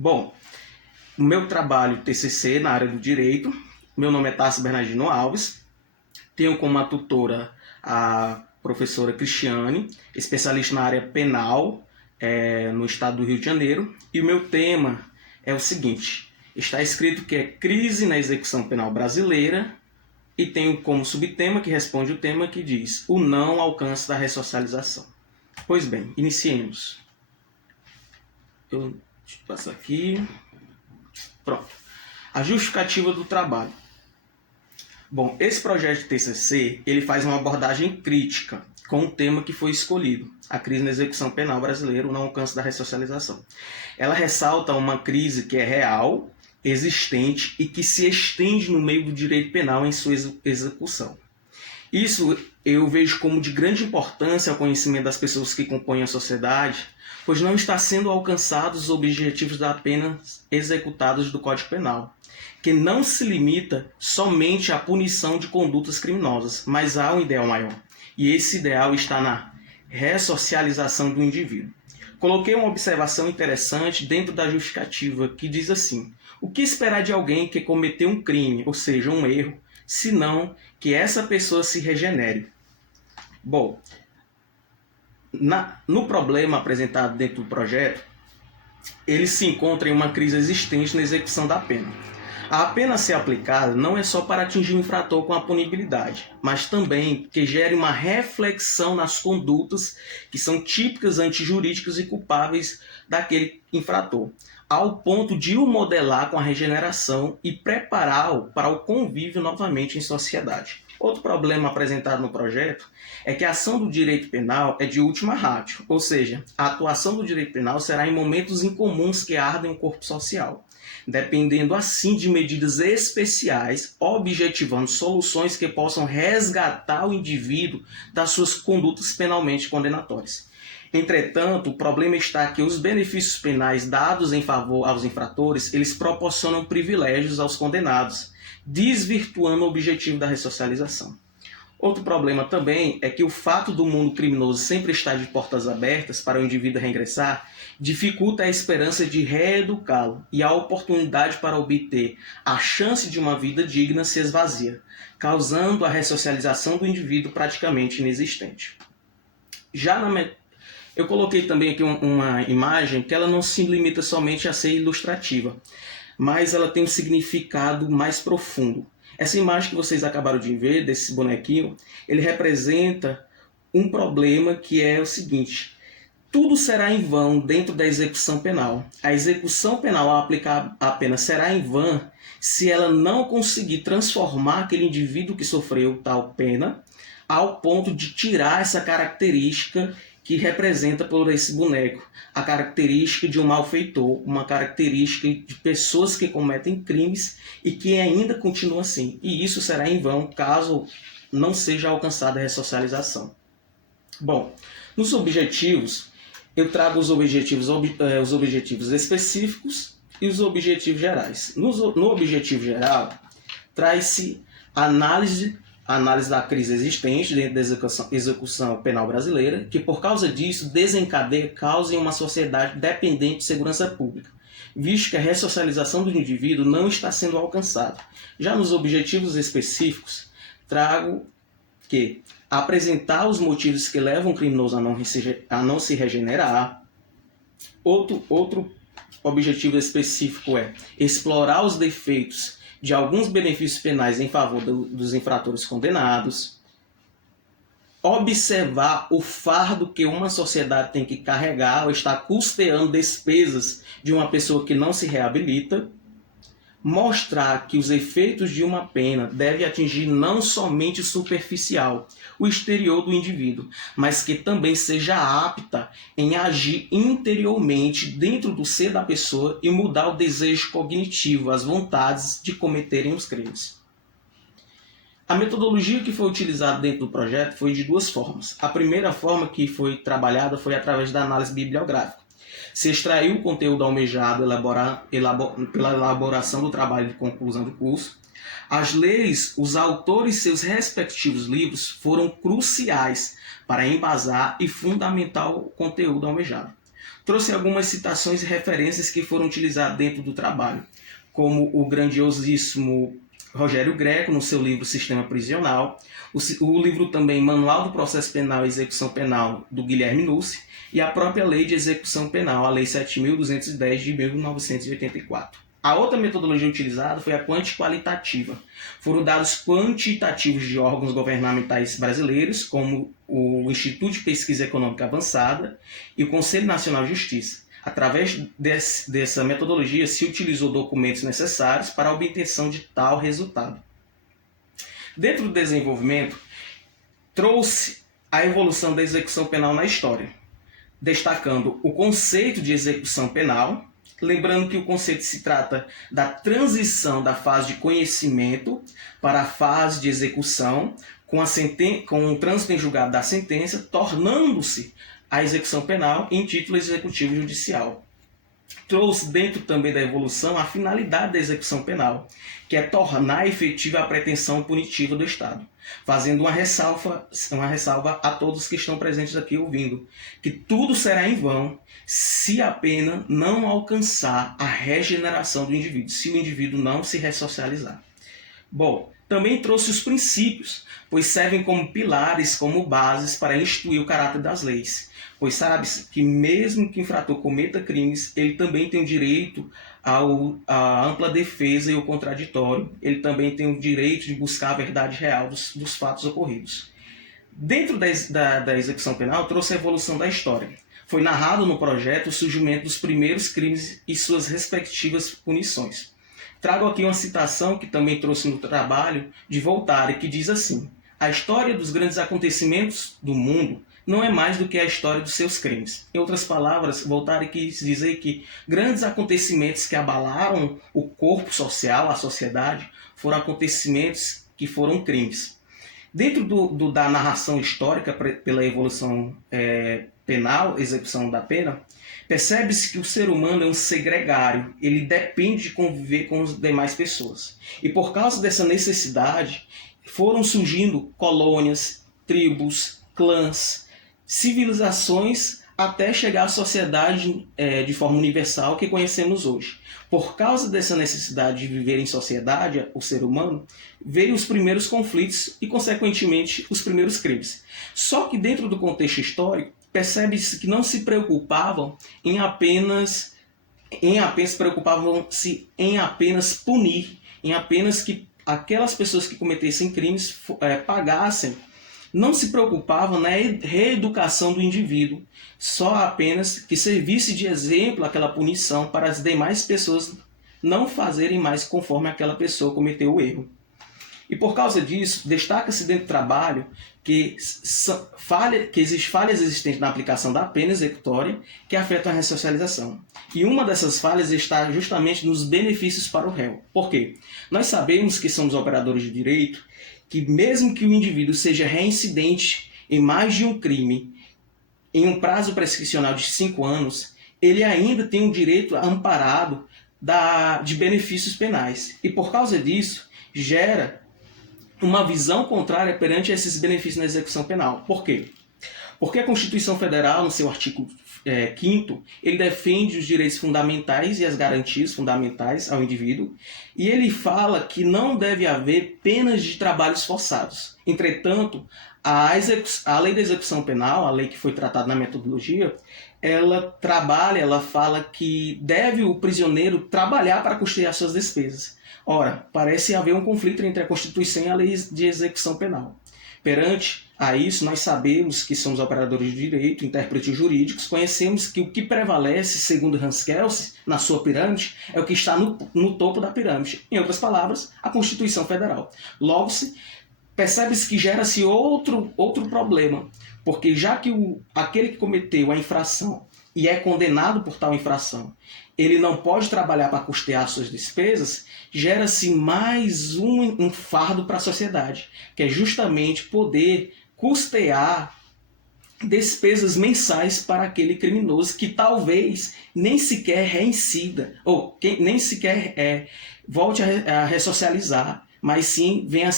Bom, o meu trabalho TCC na área do direito, meu nome é Tássio Bernardino Alves, tenho como tutora a professora Cristiane, especialista na área penal no estado do Rio de Janeiro, e o meu tema é o seguinte: está escrito que é crise na execução penal brasileira, e tenho como subtema que responde o tema que diz o não alcance da ressocialização. Pois bem, iniciemos. Deixa eu passar aqui. Pronto. A justificativa do trabalho. Bom, esse projeto de TCC, ele faz uma abordagem crítica com o tema que foi escolhido, a crise na execução penal brasileira, o não alcance da ressocialização. Ela ressalta uma crise que é real, existente e que se estende no meio do direito penal em sua execução. Isso eu vejo como de grande importância ao conhecimento das pessoas que compõem a sociedade, pois não está sendo alcançados os objetivos da pena executados do Código Penal, que não se limita somente à punição de condutas criminosas, mas há um ideal maior. E esse ideal está na ressocialização do indivíduo. Coloquei uma observação interessante dentro da justificativa que diz assim: o que esperar de alguém que cometeu um crime, ou seja, um erro, senão que essa pessoa se regenere? Bom, no problema apresentado dentro do projeto, ele se encontra em uma crise existente na execução da pena. A pena a ser aplicada não é só para atingir o infrator com a punibilidade, mas também que gere uma reflexão nas condutas que são típicas, antijurídicas e culpáveis daquele infrator, ao ponto de o modelar com a regeneração e prepará-lo para o convívio novamente em sociedade. Outro problema apresentado no projeto é que a ação do direito penal é de última ratio, ou seja, a atuação do direito penal será em momentos incomuns que ardem o corpo social, dependendo assim de medidas especiais, objetivando soluções que possam resgatar o indivíduo das suas condutas penalmente condenatórias. Entretanto, o problema está que os benefícios penais dados em favor aos infratores, eles proporcionam privilégios aos condenados, desvirtuando o objetivo da ressocialização. Outro problema também é que o fato do mundo criminoso sempre estar de portas abertas para o indivíduo reingressar dificulta a esperança de reeducá-lo, e a oportunidade para obter a chance de uma vida digna se esvazia, causando a ressocialização do indivíduo praticamente inexistente. Eu coloquei também aqui uma imagem que ela não se limita somente a ser ilustrativa, mas ela tem um significado mais profundo. Essa imagem que vocês acabaram de ver, desse bonequinho, ele representa um problema que é o seguinte: tudo será em vão dentro da execução penal. A execução penal ao aplicar a pena será em vão se ela não conseguir transformar aquele indivíduo que sofreu tal pena ao ponto de tirar essa característica que representa por esse boneco, a característica de um malfeitor, uma característica de pessoas que cometem crimes e que ainda continuam assim. E isso será em vão caso não seja alcançada a ressocialização. Bom, nos objetivos, eu trago os objetivos específicos e os objetivos gerais. No objetivo geral, traz-se análise da crise existente dentro da execução penal brasileira, que por causa disso desencadeia causa em uma sociedade dependente de segurança pública, visto que a ressocialização do indivíduo não está sendo alcançada. Já nos objetivos específicos, trago que apresentar os motivos que levam o criminoso a não se regenerar. Outro objetivo específico é explorar os defeitos de alguns benefícios penais em favor dos infratores condenados, observar o fardo que uma sociedade tem que carregar ou está custeando despesas de uma pessoa que não se reabilita, mostrar que os efeitos de uma pena devem atingir não somente o superficial, o exterior do indivíduo, mas que também seja apta em agir interiormente dentro do ser da pessoa e mudar o desejo cognitivo, as vontades de cometerem os crimes. A metodologia que foi utilizada dentro do projeto foi de duas formas. A primeira forma que foi trabalhada foi através da análise bibliográfica. Se extraiu o conteúdo almejado pela elaboração do trabalho de conclusão do curso. As leis, os autores e seus respectivos livros foram cruciais para embasar e fundamentar o conteúdo almejado. trouxe algumas citações e referências que foram utilizadas dentro do trabalho, como o grandiosíssimo Rogério Greco, no seu livro Sistema Prisional, o livro também Manual do Processo Penal e Execução Penal, do Guilherme Nucci, e a própria Lei de Execução Penal, a Lei 7.210 de 1984. A outra metodologia utilizada foi a quanti-qualitativa. Foram dados quantitativos de órgãos governamentais brasileiros, como o Instituto de Pesquisa Econômica Avançada e o Conselho Nacional de Justiça. Através dessa metodologia, se utilizou documentos necessários para a obtenção de tal resultado. Dentro do desenvolvimento, trouxe a evolução da execução penal na história, destacando o conceito de execução penal, lembrando que o conceito se trata da transição da fase de conhecimento para a fase de execução, com o trânsito em julgado da sentença, tornando-se a execução penal em título executivo judicial. Trouxe dentro também da evolução a finalidade da execução penal, que é tornar efetiva a pretensão punitiva do Estado, fazendo uma ressalva a todos que estão presentes aqui ouvindo, que tudo será em vão se a pena não alcançar a regeneração do indivíduo, se o indivíduo não se ressocializar. Bom, também trouxe os princípios, pois servem como pilares, como bases para instituir o caráter das leis. Pois sabe-se que mesmo que o infrator cometa crimes, ele também tem o direito à ampla defesa e ao contraditório. Ele também tem o direito de buscar a verdade real dos fatos ocorridos. Dentro da execução penal, trouxe a evolução da história. Foi narrado no projeto o surgimento dos primeiros crimes e suas respectivas punições. Trago aqui uma citação que também trouxe no trabalho de Voltaire, que diz assim: a história dos grandes acontecimentos do mundo não é mais do que a história dos seus crimes. Em outras palavras, Voltaire quis dizer que grandes acontecimentos que abalaram o corpo social, a sociedade, foram acontecimentos que foram crimes. Dentro da narração histórica pela evolução penal, execução da pena, percebe-se que o ser humano é um ser gregário, ele depende de conviver com as demais pessoas. E por causa dessa necessidade, foram surgindo colônias, tribos, clãs, civilizações, até chegar à sociedade de forma universal que conhecemos hoje. Por causa dessa necessidade de viver em sociedade, o ser humano, veio os primeiros conflitos e, consequentemente, os primeiros crimes. Só que dentro do contexto histórico, percebe-se que não se preocupavam em apenas punir, em apenas que aquelas pessoas que cometessem crimes pagassem. Não se preocupavam na reeducação do indivíduo, só apenas que servisse de exemplo aquela punição para as demais pessoas não fazerem mais conforme aquela pessoa cometeu o erro. E por causa disso, destaca-se dentro do trabalho que existem falhas existentes na aplicação da pena executória que afetam a ressocialização. E uma dessas falhas está justamente nos benefícios para o réu. Por quê? Nós sabemos que somos operadores de direito, que mesmo que o indivíduo seja reincidente em mais de um crime, em um prazo prescricional de 5 anos, ele ainda tem um direito amparado de benefícios penais. E por causa disso, gera uma visão contrária perante esses benefícios na execução penal. Por quê? Porque a Constituição Federal, no seu artigo 5º, ele defende os direitos fundamentais e as garantias fundamentais ao indivíduo, e ele fala que não deve haver penas de trabalhos forçados. Entretanto, a lei da execução penal, a lei que foi tratada na metodologia, ela fala que deve o prisioneiro trabalhar para custear suas despesas. Ora, parece haver um conflito entre a Constituição e a lei de execução penal. Perante a isso, nós sabemos que somos operadores de direito, intérpretes jurídicos, conhecemos que o que prevalece, segundo Hans Kelsen, na sua pirâmide, é o que está no topo da pirâmide. Em outras palavras, a Constituição Federal. Logo, percebe-se que gera-se outro problema, porque já que aquele que cometeu a infração e é condenado por tal infração, ele não pode trabalhar para custear suas despesas, gera-se mais um fardo para a sociedade, que é justamente poder custear despesas mensais para aquele criminoso que talvez nem sequer reincida, ou que nem sequer volte a ressocializar, mas sim venha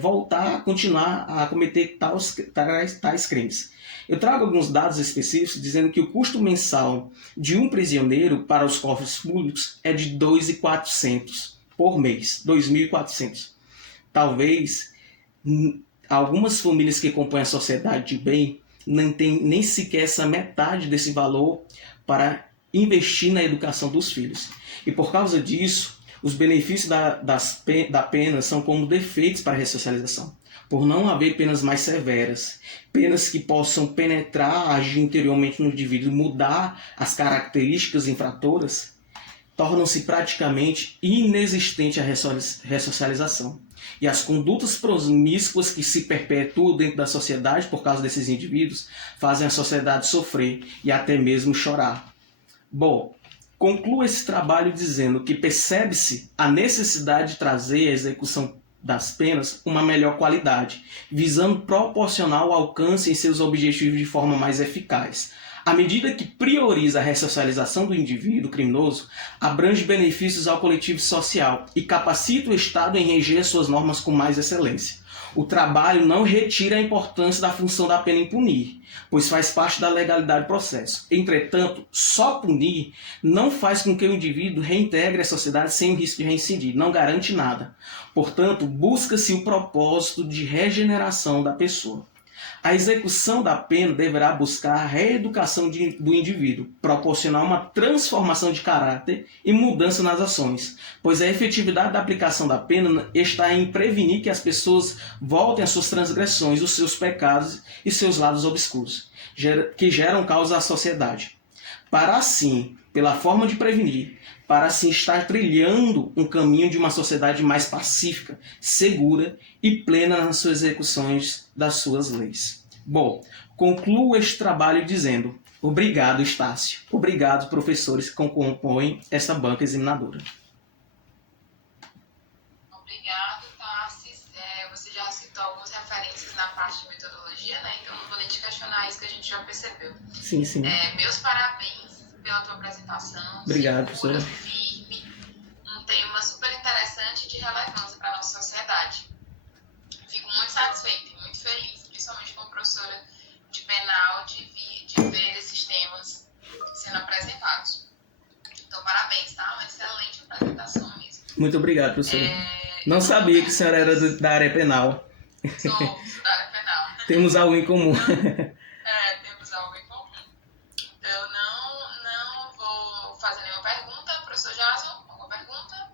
voltar a continuar a cometer tais crimes. Eu trago alguns dados específicos dizendo que o custo mensal de um prisioneiro para os cofres públicos é de 2.400 por mês, 2.400. Talvez algumas famílias que compõem a sociedade de bem não têm nem sequer essa metade desse valor para investir na educação dos filhos. E por causa disso, os benefícios da pena são como defeitos para a ressocialização. Por não haver penas mais severas, penas que possam penetrar, agir interiormente no indivíduo, mudar as características infratoras, tornam-se praticamente inexistente a ressocialização. E as condutas promíscuas que se perpetuam dentro da sociedade por causa desses indivíduos fazem a sociedade sofrer e até mesmo chorar. Bom, concluo esse trabalho dizendo que percebe-se a necessidade de trazer a execução das penas uma melhor qualidade, visando proporcionar o alcance em seus objetivos de forma mais eficaz. À medida que prioriza a ressocialização do indivíduo criminoso, abrange benefícios ao coletivo social e capacita o Estado em reger suas normas com mais excelência. O trabalho não retira a importância da função da pena em punir, pois faz parte da legalidade do processo. Entretanto, só punir não faz com que o indivíduo reintegre a sociedade sem o risco de reincidir, não garante nada. Portanto, busca-se o propósito de regeneração da pessoa. A execução da pena deverá buscar a reeducação do indivíduo, proporcionar uma transformação de caráter e mudança nas ações, pois a efetividade da aplicação da pena está em prevenir que as pessoas voltem às suas transgressões, os seus pecados e seus lados obscuros, que geram causa à sociedade. Para assim, pela forma de prevenir, para assim estar trilhando um caminho de uma sociedade mais pacífica, segura e plena nas suas execuções das suas leis. Bom, concluo este trabalho dizendo: obrigado, Estácio. Obrigado, professores que compõem esta banca examinadora. Obrigado, Tassis. Você já citou algumas referências na parte de metodologia, né? Então não vou nem te questionar isso que a gente já percebeu. Sim, sim. Meus parabéns pela tua apresentação. Obrigado, professora. Firme, um tema super interessante e de relevância para a nossa sociedade. Fico muito satisfeita e muito feliz, principalmente como professora de penal, de ver esses temas sendo apresentados. Então, parabéns, tá? Uma excelente apresentação mesmo. Muito obrigado, professora. Não sabia que a senhora era da área penal. Sou da área penal. Temos algo em comum. Temos algo em comum. Então, não vou fazer nenhuma pergunta. Professor Jason, alguma pergunta?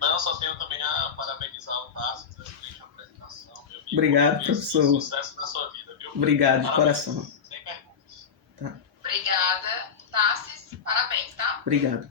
Não, só tenho também a parabenizar o Tassi pela excelente apresentação. Meu amigo, Obrigado, professor. Sucesso na sua vida, viu? Obrigado, de coração. Sem perguntas. Tá. Obrigada, Tassis. Parabéns, tá? Obrigado.